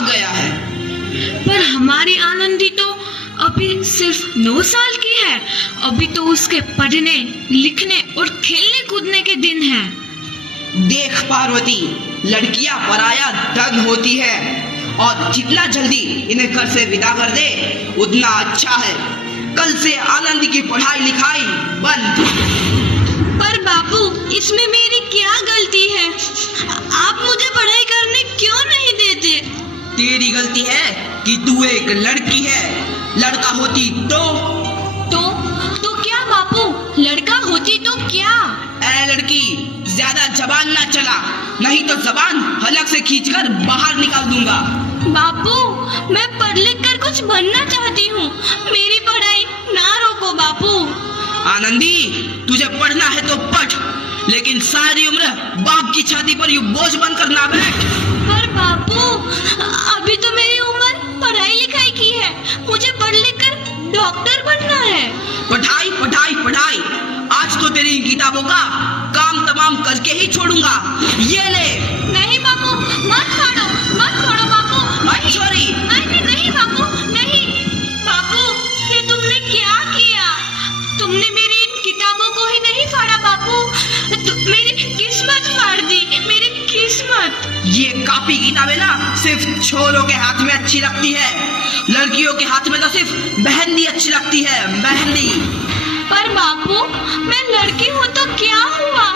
गया है। पर हमारी आनंदी तो अभी सिर्फ 9 साल की है। अभी तो उसके पढ़ने, लिखने और खेलने कूदने के दिन हैं। देख पार्वती, लड़कियां पराया धन होती है और जितना जल्दी इन्हें घर से विदा कर दे उतना अच्छा है। कल से आनंदी की पढ़ाई लिखाई बंद। पर बापू, इसमें मेरी क्या गलती है? आप मुझे पढ़ाई करने क्यों नहीं देते? तेरी गलती है कि तू एक लड़की है। लड़का होती तो क्या बापू? लड़का होती तो क्या? ऐ लड़की, ज्यादा जबान ना चला, नहीं तो जबान हलक से खींचकर बाहर निकाल दूंगा। बापू, मैं पढ़ लिख कर कुछ बनना चाहती हूँ। मेरी पढ़ाई ना रोको बापू। आनंदी, तुझे पढ़ना है तो पढ़, लेकिन सारी उम्र बाप की छाती पर यूं बोझ बनकर ना बैठ। पर बापू, अभी तो मेरी उम्र पढ़ाई लिखाई की है। मुझे पढ़ लिख कर डॉक्टर बनना है। पढ़ाई पढ़ाई पढ़ाई, आज तो तेरी किताबों का काम तमाम करके ही छोड़ूंगा। ये ले। नहीं बापू, मत छोड़ो बापू। छोरी। नहीं बापू, नहीं। बापू, ये तुमने क्या किया? तुमने मेरी इन किताबों को ही नहीं फाड़ा बापू, मेरी किस्मत फाड़ दी, मेरी किस्मत। ये कॉपी किताबें ना सिर्फ छोरों के हाथ में अच्छी लगती है, लड़कियों के हाथ में तो सिर्फ मेहंदी अच्छी लगती है, मेहंदी। पर बापू, मैं लड़की हूँ तो क्या हुआ?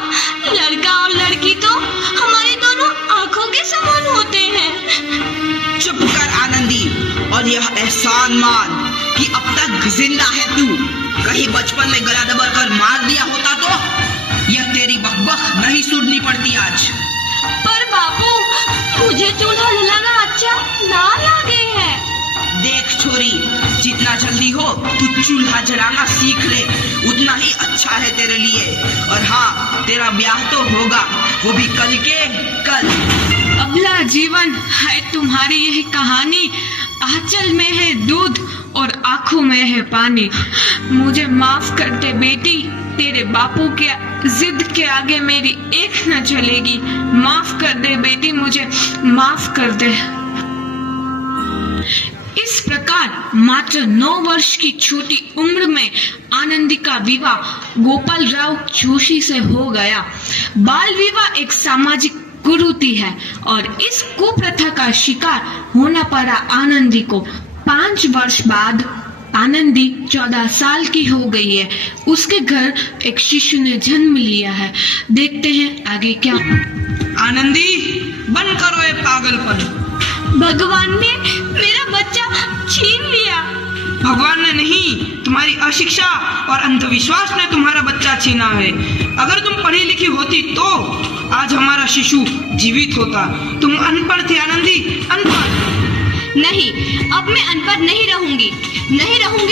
लड़का और लड़की तो हमारी दोनों आंखों के समान होते हैं। चुप कर आनंदी, और यह एहसान मान कि अब तक जिंदा है तू। कहीं बचपन में गला दबाकर मार दिया होता तो यह तेरी बकबक नहीं सुननी पड़ती आज। पर बापू, मुझे चूल्हा जलाना अच्छा ना लगे है। देख छोरी, जितना जल्दी हो तू चूल्हा जलाना सीख ले, उतना ही अच्छा है तेरे लिए। और हाँ, तेरा ब्याह तो होगा, वो भी कल के कल। अगला जीवन है तुम्हारी यही कहानी। आंचल में है दूध और आंखों में है पानी। मुझे माफ कर दे बेटी, तेरे बापू के जिद के आगे मेरी एक न चलेगी। माफ कर दे बेटी, मुझे माफ कर दे। इस प्रकार मात्र 9 वर्ष की छोटी उम्र में आनंदी का विवाह गोपाल राव जोशी से हो गया। बाल विवाह एक सामाजिक कुरीति है और इस कुप्रथा का शिकार होना पड़ा आनंदी को। 5 वर्ष बाद आनंदी 14 साल की हो गई है। उसके घर एक शिशु ने जन्म लिया है। देखते हैं आगे क्या। आनंदी, बंद करो ये पागलपन। भगवान ने मेरा बच्चा छीन लिया। भगवान ने नहीं, तुम्हारी अशिक्षा और अंधविश्वास ने तुम्हारा बच्चा छीना है। अगर तुम पढ़ी लिखी होती तो आज हमारा शिशु जीवित होता। तुम अनपढ़ थी आनंदी, अनपढ़। नहीं, अब मैं अनपढ़ नहीं रहूंगी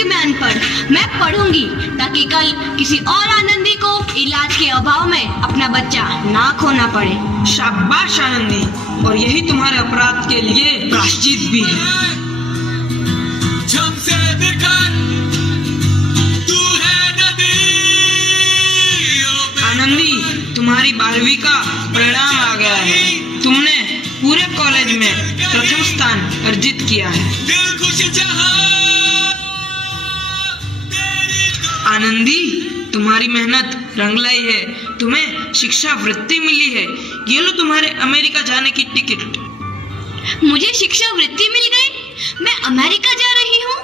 मैं अनपढ़। मैं पढ़ूंगी ताकि कल किसी और आनंदी को इलाज के अभाव में अपना बच्चा ना खोना पड़े। शाबाश आनंदी, और यही तुम्हारे अपराध के लिए प्रायश्चित भी है। आनंदी, तुम्हारी 12वीं का परिणाम आ गया है। तुमने पूरे कॉलेज में प्रथम स्थान अर्जित किया है। आनंदी, तुम्हारी मेहनत रंग लाई है। तुम्हें शिक्षा वृत्ति मिली है। ये लो तुम्हारे अमेरिका जाने की टिकट। मुझे शिक्षा वृत्ति मिल गई? मैं अमेरिका जा रही हूँ।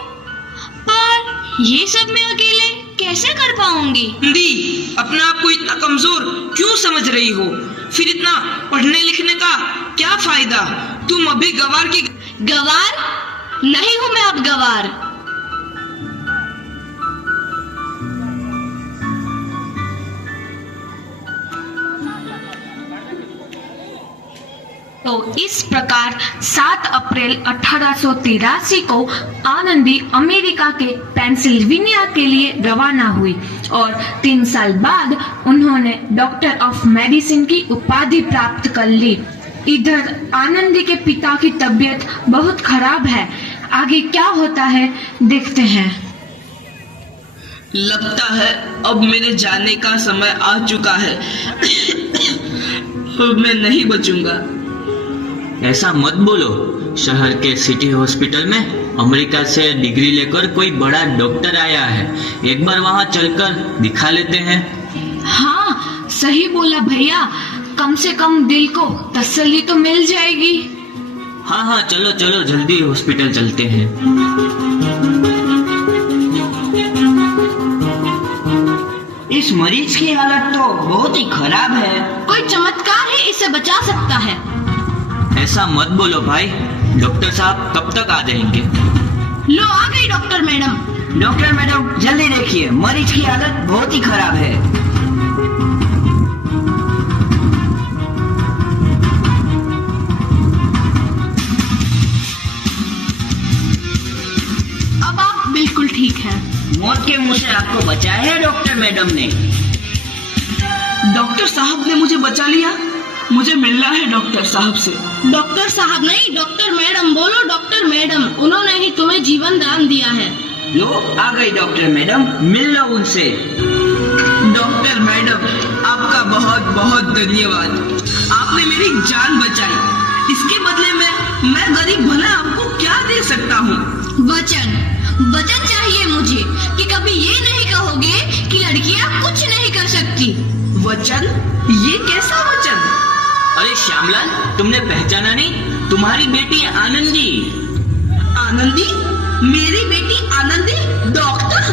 पर ये सब मैं अकेले कैसे कर पाऊंगी? आनंदी, अपने आप को इतना कमजोर क्यों समझ रही हो? फिर इतना पढ़ने लिखने का क्या फायदा? तुम अभी गवार की। गवार नहीं हूँ मैं अब गवार। तो इस प्रकार 7 अप्रैल 1883 को आनंदी अमेरिका के पेंसिल्वेनिया के लिए रवाना हुई और 3 साल बाद उन्होंने डॉक्टर ऑफ मेडिसिन की उपाधि प्राप्त कर ली। इधर आनंदी के पिता की तबीयत बहुत खराब है। आगे क्या होता है देखते हैं। लगता है अब मेरे जाने का समय आ चुका है। अब मैं नहीं बचूंगा। ऐसा मत बोलो। शहर के सिटी हॉस्पिटल में अमेरिका से डिग्री लेकर कोई बड़ा डॉक्टर आया है, एक बार वहाँ चलकर दिखा लेते हैं। हाँ सही बोला भैया, कम से कम दिल को तसल्ली तो मिल जाएगी। हाँ हाँ चलो चलो जल्दी हॉस्पिटल चलते हैं। इस मरीज की हालत तो बहुत ही खराब है। कोई चमत्कार ही इसे बचा सकता है। ऐसा मत बोलो भाई, डॉक्टर साहब कब तक आ जाएंगे? लो आ गई डॉक्टर मैडम। डॉक्टर मैडम जल्दी देखिए, मरीज की हालत बहुत ही खराब है। अब आप बिल्कुल ठीक हैं। मौत के मुंह से आपको बचाया है डॉक्टर मैडम ने। डॉक्टर साहब ने मुझे बचा लिया। मुझे मिलना है डॉक्टर साहब से। डॉक्टर साहब नहीं, डॉक्टर मैडम बोलो। डॉक्टर मैडम, उन्होंने ही तुम्हें जीवन दान दिया है। लो आ गई डॉक्टर मैडम, मिल लो उनसे। डॉक्टर मैडम आपका बहुत बहुत धन्यवाद, आपने मेरी जान बचाई। इसके बदले में मैं गरीब भला आपको क्या दे सकता हूँ? वचन चाहिए मुझे कि कभी ये नहीं कहोगे कि लड़कियां कुछ नहीं कर सकती। वचन? ये कैसा वचन? अरे श्यामलाल, तुमने पहचाना नहीं? तुम्हारी बेटी आनंदी। आनंदी? मेरी बेटी आनंदी डॉक्टर?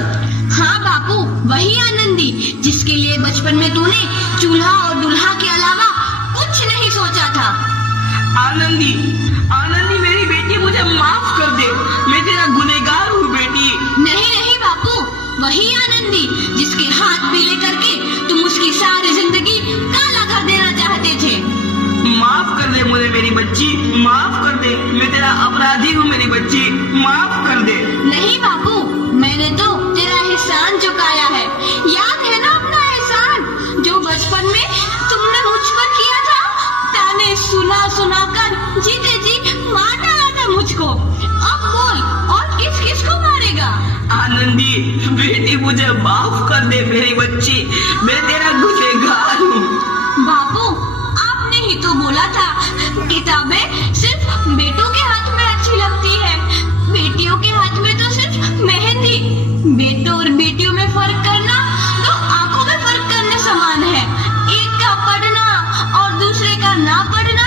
हाँ बापू, वही आनंदी जिसके लिए बचपन में तूने चूल्हा और दूल्हा के अलावा कुछ नहीं सोचा था। आनंदी, आनंदी मेरी बेटी, मुझे माफ कर दे। मैं तेरा गुनहगार हूँ बेटी। नहीं बापू, वही आनंदी जिसके हाथ पीले करके तुम उसकी सारी जिंदगी काला कर देना चाहते थे। माफ कर दे मुझे मेरी बच्ची, माफ कर दे। मैं तेरा अपराधी हूँ मेरी बच्ची, माफ कर दे। नहीं बापू, मैंने तो तेरा एहसान चुकाया है। याद है ना अपना एहसान जो बचपन में तुमने मुझ पर किया था? ताने सुना कर जीते जी मार डाला था मुझको। अब बोल, और किस को मारेगा? आनंदी बेटी, मुझे माफ कर दे मेरी बच्ची, मैं तेरा गुनहगार हूँ। बापू, आपने ही तो बोला था किताबें सिर्फ बेटों के हाथ में अच्छी लगती है, बेटियों के हाथ में तो सिर्फ मेहंदी। बेटों और बेटियों में फर्क करना तो आंखों में फर्क करने समान है। एक का पढ़ना और दूसरे का ना पढ़ना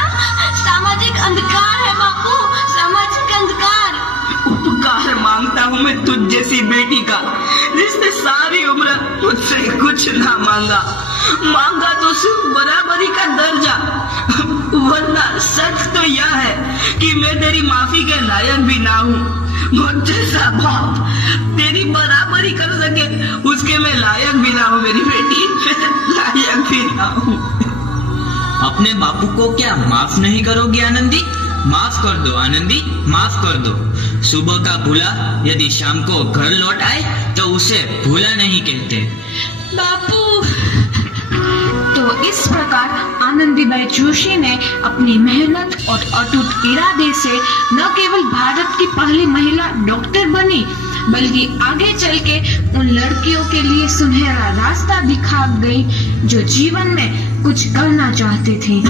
सामाजिक अंधकार है बापू, सामाजिक अंधकार। उपकार मांगता हूँ मैं तुझ जैसी बेटी का, जिसने सारी उम्र मुझसे कुछ ना मांगा तो सिर्फ बराबरी का दर्जा। वरना सच तो यह है कि मैं तेरी माफी के लायक भी ना हूँ। मुझ जैसा बाप तेरी बराबरी कर सके, उसके मैं लायक भी ना हूँ मेरी बेटी, लायक भी ना हूँ। अपने बापू को क्या माफ नहीं करोगी आनंदी? माफ कर दो आनंदी, माफ कर दो। सुबह का भूला यदि शाम को घर लौट आए तो उसे भूला नहीं कहते। बापू। तो इस प्रकार आनंदीबाई जोशी ने अपनी मेहनत और अटूट इरादे से न केवल भारत की पहली महिला डॉक्टर बनी, बल्कि आगे चल के उन लड़कियों के लिए सुनहरा रास्ता दिखा गई जो जीवन में कुछ करना चाहती थी।